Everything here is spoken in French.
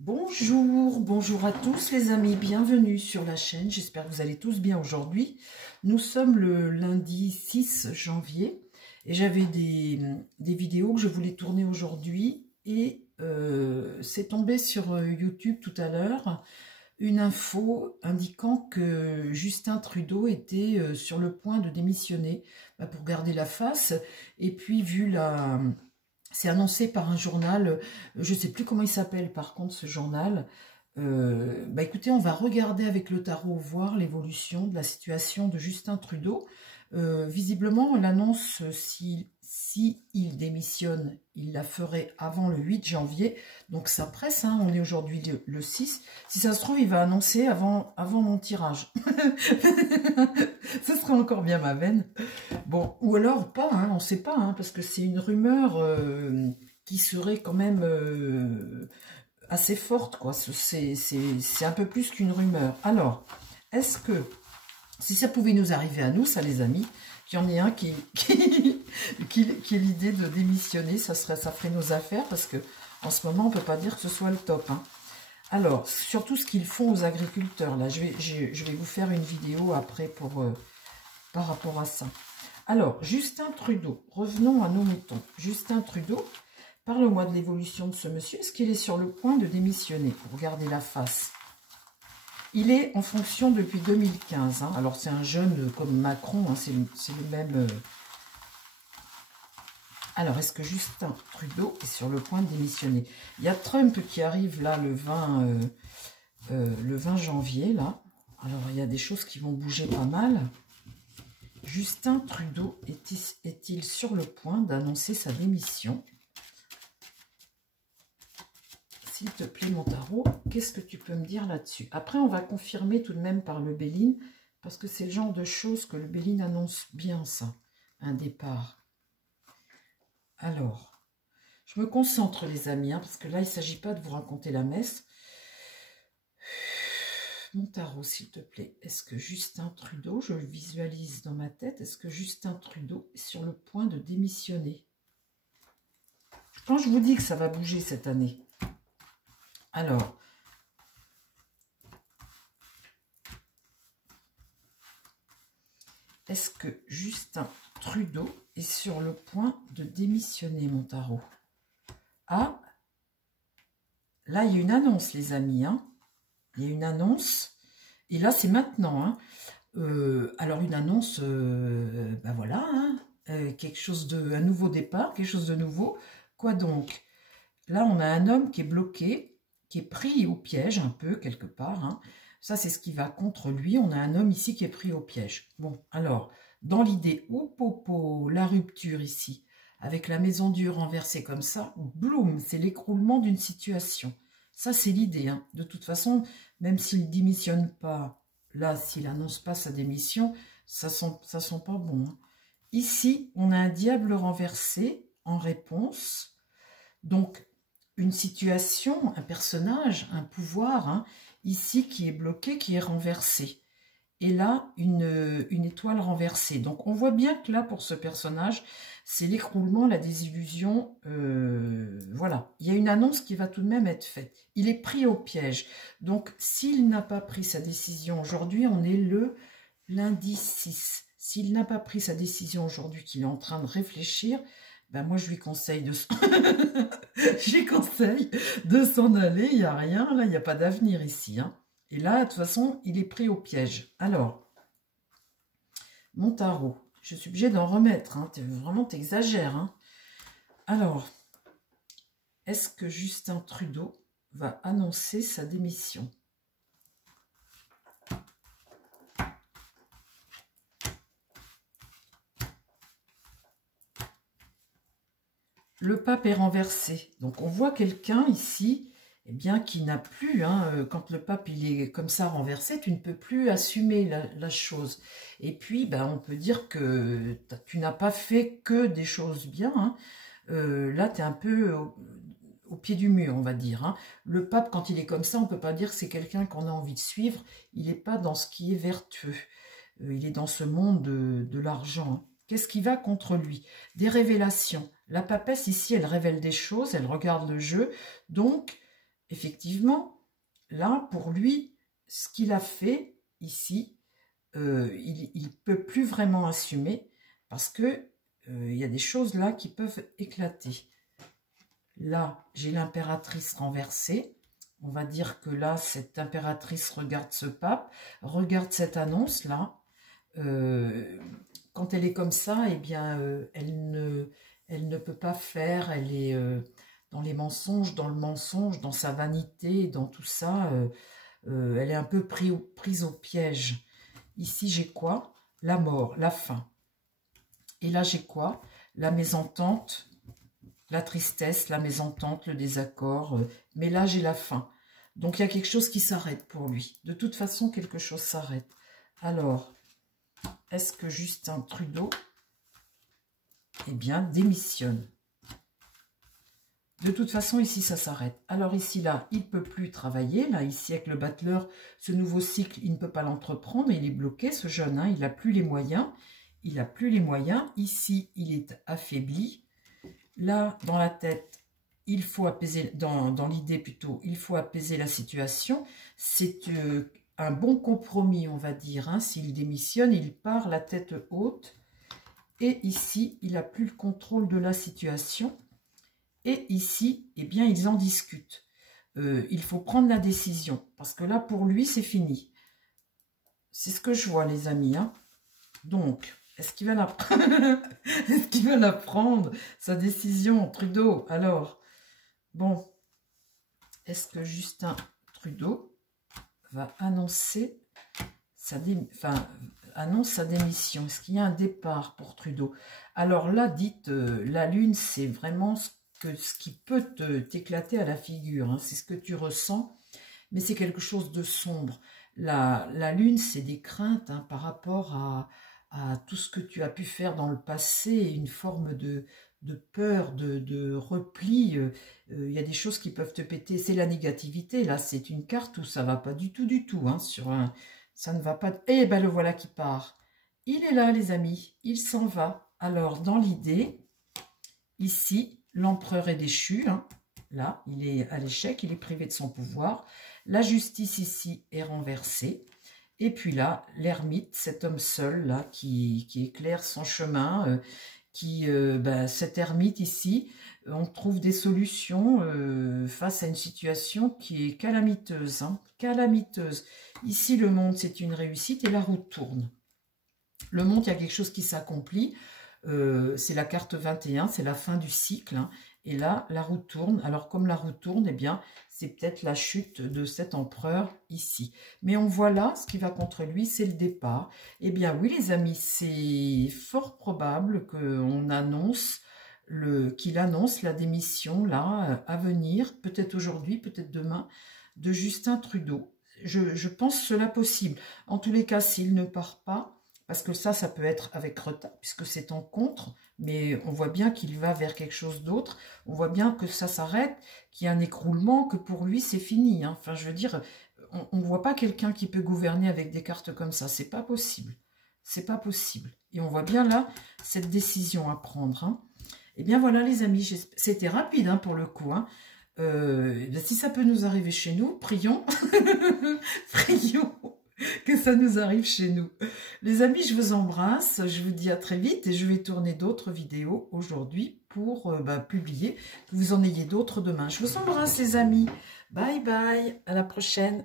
Bonjour, bonjour à tous les amis, bienvenue sur la chaîne, j'espère que vous allez tous bien aujourd'hui. Nous sommes le lundi 6 janvier et j'avais des vidéos que je voulais tourner aujourd'hui et c'est tombé sur YouTube tout à l'heure une info indiquant que Justin Trudeau était sur le point de démissionner pour garder la face et puis vu la... C'est annoncé par un journal, je ne sais plus comment il s'appelle par contre ce journal. Écoutez, on va regarder avec le tarot, voir l'évolution de la situation de Justin Trudeau. Visiblement, l'annonce, si il démissionne, il la ferait avant le 8 janvier. Donc ça presse, hein, on est aujourd'hui le 6. Si ça se trouve, il va annoncer avant mon tirage. Ce serait encore bien ma veine. Bon, ou alors pas, hein, on ne sait pas, hein, parce que c'est une rumeur qui serait quand même assez forte, quoi. C'est un peu plus qu'une rumeur. Alors, est-ce que, si ça pouvait nous arriver à nous, ça les amis, qu'il y en ait un qui ait l'idée de démissionner, ça ferait nos affaires, parce que en ce moment, on ne peut pas dire que ce soit le top, hein. Alors, surtout ce qu'ils font aux agriculteurs, là, je vais vous faire une vidéo après par rapport à ça. Alors, Justin Trudeau, revenons à nos moutons. Justin Trudeau, parle-moi de l'évolution de ce monsieur. Est-ce qu'il est sur le point de démissionner pour garder la face? Il est en fonction depuis 2015. Hein. Alors, c'est un jeune comme Macron, hein, c'est le même... Alors, est-ce que Justin Trudeau est sur le point de démissionner? Il y a Trump qui arrive là le 20 janvier. Là. Alors, il y a des choses qui vont bouger pas mal. Justin Trudeau est-il sur le point d'annoncer sa démission? S'il te plaît, mon tarot, qu'est-ce que tu peux me dire là-dessus? Après, on va confirmer tout de même par le Béline, parce que c'est le genre de choses que le Béline annonce bien, ça, un départ. Alors, je me concentre, les amis, hein, parce que là, il ne s'agit pas de vous raconter la messe. Mon tarot, s'il te plaît, est-ce que Justin Trudeau, je le visualise dans ma tête, est-ce que Justin Trudeau est sur le point de démissionner? Quand je vous dis que ça va bouger cette année. Alors, est-ce que Justin Trudeau est sur le point de démissionner, mon tarot? Ah, là, il y a une annonce, les amis, hein. Il y a une annonce, et là c'est maintenant. Hein. Alors une annonce, voilà, hein, quelque chose un nouveau départ, quelque chose de nouveau. Quoi donc? Là on a un homme qui est bloqué, qui est pris au piège un peu quelque part. Hein. Ça c'est ce qui va contre lui. On a un homme ici qui est pris au piège. Bon, alors dans l'idée, la rupture ici, avec la maison Dieu renversée comme ça, boum, c'est l'écroulement d'une situation. Ça, c'est l'idée. Hein. De toute façon, même s'il ne démissionne pas, là, s'il n'annonce pas sa démission, ça sent pas bon. Hein. Ici, on a un diable renversé en réponse. Donc, une situation, un personnage, un pouvoir, hein, ici, qui est bloqué, qui est renversé. Et là, une étoile renversée. Donc, on voit bien que là, pour ce personnage, c'est l'écroulement, la désillusion. Voilà. Il y a une annonce qui va tout de même être faite. Il est pris au piège. Donc, s'il n'a pas pris sa décision aujourd'hui, on est le lundi 6. S'il n'a pas pris sa décision aujourd'hui, qu'il est en train de réfléchir, ben moi, je lui conseille de s'en aller. Il n'y a rien. Là, il n'y a pas d'avenir ici. Hein. Et là, de toute façon, il est pris au piège. Alors, mon tarot, je suis obligée d'en remettre. Hein. Vraiment, t'exagères. Hein. Alors, est-ce que Justin Trudeau va annoncer sa démission? Le pape est renversé. Donc, on voit quelqu'un ici... Eh bien, qui n'a plus, hein, quand le pape il est comme ça renversé, tu ne peux plus assumer la chose. Et puis, ben, on peut dire que tu n'as pas fait que des choses bien. Hein. Là, tu es un peu au pied du mur, on va dire. Hein. Le pape, quand il est comme ça, on ne peut pas dire que c'est quelqu'un qu'on a envie de suivre. Il n'est pas dans ce qui est vertueux. Il est dans ce monde de l'argent. Hein. Qu'est-ce qui va contre lui? Des révélations. La papesse, ici, elle révèle des choses, elle regarde le jeu. Donc... effectivement, là, pour lui, ce qu'il a fait ici, il ne peut plus vraiment assumer parce que il y a des choses là qui peuvent éclater. Là, j'ai l'impératrice renversée. On va dire que là, cette impératrice regarde ce pape, regarde cette annonce-là. Quand elle est comme ça, eh bien, elle ne peut pas faire, elle est dans les mensonges, dans le mensonge, dans sa vanité, dans tout ça. Elle est un peu prise au piège. Ici, j'ai quoi? La mort, la fin. Et là, j'ai quoi? La mésentente, la tristesse, la mésentente, le désaccord. Mais là, j'ai la fin. Donc, il y a quelque chose qui s'arrête pour lui. De toute façon, quelque chose s'arrête. Alors, est-ce que Justin Trudeau, eh bien, démissionne? De toute façon, ici, ça s'arrête. Alors ici, là, il ne peut plus travailler. Là, ici, avec le battleur, ce nouveau cycle, il ne peut pas l'entreprendre. Il est bloqué, ce jeune. Hein, il n'a plus les moyens. Il n'a plus les moyens. Ici, il est affaibli. Là, dans la tête, il faut apaiser, dans l'idée plutôt, il faut apaiser la situation. C'est un bon compromis, on va dire. Hein. S'il démissionne, il part la tête haute. Et ici, il n'a plus le contrôle de la situation. Et ici, eh bien, ils en discutent. Il faut prendre la décision. Parce que là, pour lui, c'est fini. C'est ce que je vois, les amis. Hein. Donc, est-ce qu'il va la prendre? Est-ce qu'il va la prendre, sa décision, Trudeau? Alors, bon, est-ce que Justin Trudeau va annoncer annonce sa démission? Est-ce qu'il y a un départ pour Trudeau? Alors là, dites, la lune, c'est vraiment ce qui peut t'éclater à la figure. Hein. C'est ce que tu ressens, mais c'est quelque chose de sombre. La lune, c'est des craintes hein, par rapport à tout ce que tu as pu faire dans le passé, une forme de peur, de repli. Il y a des choses qui peuvent te péter. C'est la négativité. Là, c'est une carte où ça va pas du tout. Hein, ça ne va pas. Eh ben, le voilà qui part. Il est là, les amis. Il s'en va. Alors, dans l'idée, ici, l'empereur est déchu. Hein. Là, il est à l'échec. Il est privé de son pouvoir. La justice, ici, est renversée. Et puis là, l'ermite, cet homme seul, là, qui éclaire son chemin, cet ermite ici, on trouve des solutions face à une situation qui est calamiteuse. Hein, calamiteuse. Ici, le monde, c'est une réussite et la roue tourne. Le monde, il y a quelque chose qui s'accomplit. C'est la carte 21, c'est la fin du cycle. Hein, et là, la roue tourne. Alors, comme la roue tourne, eh bien, c'est peut-être la chute de cet empereur ici. Mais on voit là, ce qui va contre lui, c'est le départ. Eh bien, oui, les amis, c'est fort probable qu'on annonce qu'il annonce la démission, là, à venir, peut-être aujourd'hui, peut-être demain, de Justin Trudeau. Je pense cela possible. En tous les cas, s'il ne part pas, parce que ça peut être avec retard, puisque c'est en contre, mais on voit bien qu'il va vers quelque chose d'autre. On voit bien que ça s'arrête, qu'il y a un écroulement, que pour lui, c'est fini. Hein. Enfin, je veux dire, on ne voit pas quelqu'un qui peut gouverner avec des cartes comme ça. C'est pas possible. C'est pas possible. Et on voit bien là, cette décision à prendre. Hein. Eh bien, voilà, les amis, c'était rapide hein, pour le coup. Hein. Si ça peut nous arriver chez nous, prions. Prions. Que ça nous arrive chez nous. Les amis, je vous embrasse, je vous dis à très vite et je vais tourner d'autres vidéos aujourd'hui pour publier, que vous en ayez d'autres demain. Je vous embrasse les amis, bye bye, à la prochaine.